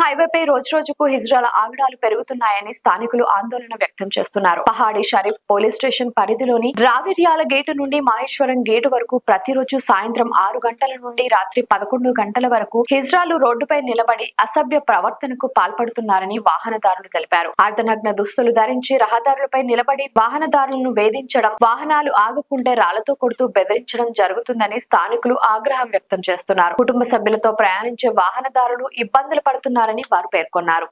హైవేపై రోజురోజుకు హిజ్రాల ఆగడాలు పెరుగుతున్నాయని స్థానికులు ఆందోళన వ్యక్తం చేస్తున్నారు. పహాడీ షరీఫ్ పోలీస్ స్టేషన్ పరిధిలోని రావిర్యాల గేటు నుండి మహేశ్వరం గేటు వరకు ప్రతిరోజు సాయంత్రం 6 గంటల నుండి రాత్రి 11 గంటల వరకు హిజ్రాలు రోడ్డుపై నిలబడి అసభ్య ప్రవర్తనకు పాల్పడుతున్నారని వాహనదారులు తెలిపారు. అర్ధనగ్న దుస్తులు ధరించి రహదారులపై నిలబడి వాహనదారులను వేధించడం, వాహనాలు ఆగకుంటే రాళ్లతో కొడుతూ బెదిరించడం జరుగుతుందని స్థానికులు ఆగ్రహం వ్యక్తం చేస్తున్నారు. కుటుంబ సభ్యులతో ప్రయాణించే వాహనదారులు ఇబ్బందులు పడుతున్నారని వారు పేర్కొన్నారు.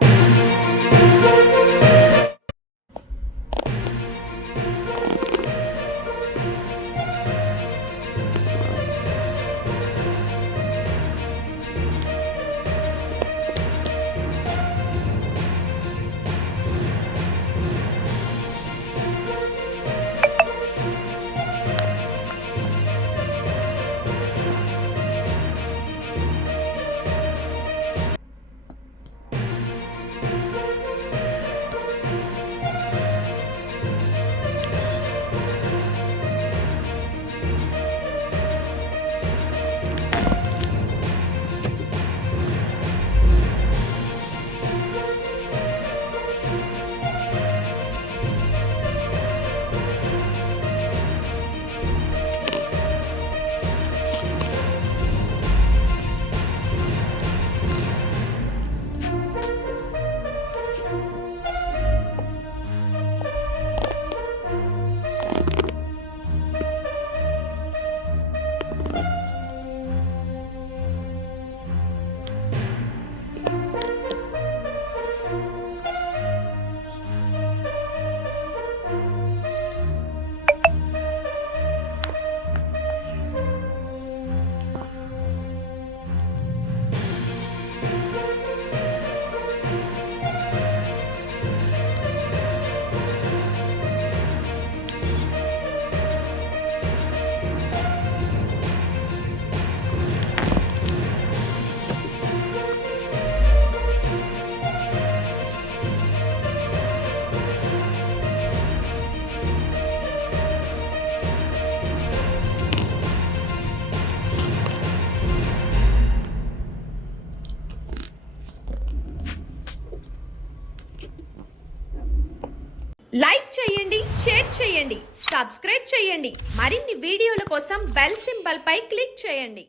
లైక్ చేయండి, షేర్ చేయండి, సబ్స్క్రైబ్ చేయండి. మరిన్ని వీడియోల కోసం బెల్ సింబల్ పై క్లిక్ చేయండి.